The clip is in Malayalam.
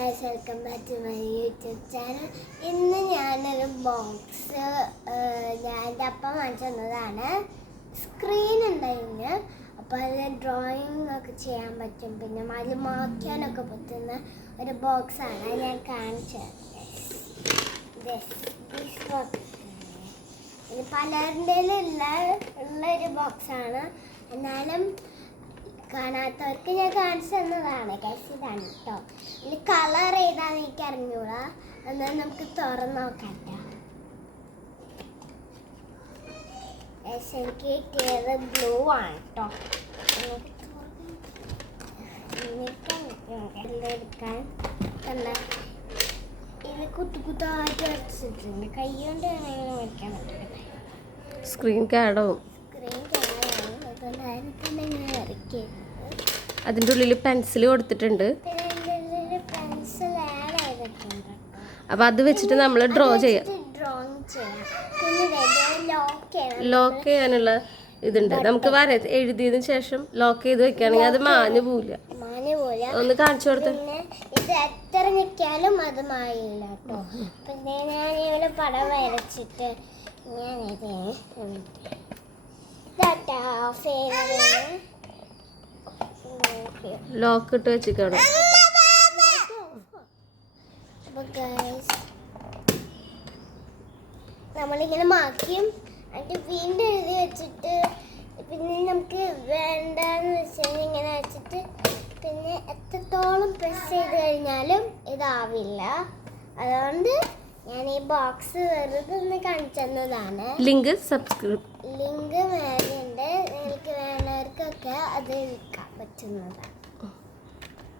Welcome back to my YouTube channel. ഇന്ന് ഞാനൊരു ബോക്സ് എൻ്റെ അപ്പം വാങ്ങിച്ചു തന്നതാണ്. സ്ക്രീൻ ഉണ്ടായിരുന്നു, അപ്പോൾ അതിൽ ഡ്രോയിങ് ഒക്കെ ചെയ്യാൻ പറ്റും, പിന്നെ അതിൽ മായ്ക്കാനൊക്കെ പറ്റുന്ന ഒരു ബോക്സാണ് ഞാൻ കാണിച്ചത്. ഇത് പലരുടെ ഉള്ളൊരു ബോക്സാണ്, എന്നാലും കാണാത്തവർക്ക് ഞാൻ കാണിച്ചു തന്നതാണ്. ഗൈസ്, ഇതാണ് കേട്ടോ. ഇതിൽ കളർ ഏതാണെന്ന് എനിക്ക് അറിഞ്ഞൂടാ. എന്നാൽ നമുക്ക് തുറന്ന് നോക്കാം. എനിക്ക് കിട്ടിയത് ബ്ലൂ ആണ് കേട്ടോ. എല്ലാം എടുക്കാൻ കണ്ട ഇത് കുത്തായിട്ട് വരച്ചിട്ടുണ്ട്. കൈ കൊണ്ട് വേണമെങ്കിലും വരയ്ക്കാൻ പറ്റും. സ്ക്രീൻ കാർഡാവും. അതിൻ്റെ ഉള്ളിൽ പെൻസിൽ കൊടുത്തിട്ടുണ്ട്. അപ്പൊ അത് വെച്ചിട്ട് നമ്മൾ ഡ്രോ ചെയ്യാം. ലോക്ക് ചെയ്യാനുള്ള ഇതുണ്ട്. നമുക്ക് എഴുതിയതിനു ശേഷം ലോക്ക് ചെയ്ത് വെക്കുകയാണെങ്കിൽ അത് മാഞ്ഞു പോവില്ല. ഒന്ന് കാണിച്ചു കൊടുത്ത ഇത് എത്ര ഞെക്കിയാലും അത് മായില്ല കേട്ടോ. പിന്നെ ഞാൻ ഇവിടെ പടം വരച്ചിട്ട് ഞാനിത് ലോക്ക് ഇട്ട് വെച്ചിട്ടാണ്. നമ്മളിങ്ങനെ മാക്കിയും എന്നിട്ട് വീണ്ടും എഴുതി വെച്ചിട്ട് പിന്നെ നമുക്ക് വേണ്ടെന്ന് വെച്ചാൽ ഇങ്ങനെ വെച്ചിട്ട് പിന്നെ എത്രത്തോളം പ്രസ് ചെയ്ത് കഴിഞ്ഞാലും ഇതാവില്ല. അതുകൊണ്ട് ഞാൻ ഈ ബോക്സ് വെറുതെ ഒന്ന് കാണിച്ചു തന്നതാണ്. ലിങ്ക് മേലുണ്ട്. നിങ്ങൾക്ക് വേണ്ടവർക്കൊക്കെ അത് എടുക്കാൻ പറ്റുന്നതാണ്.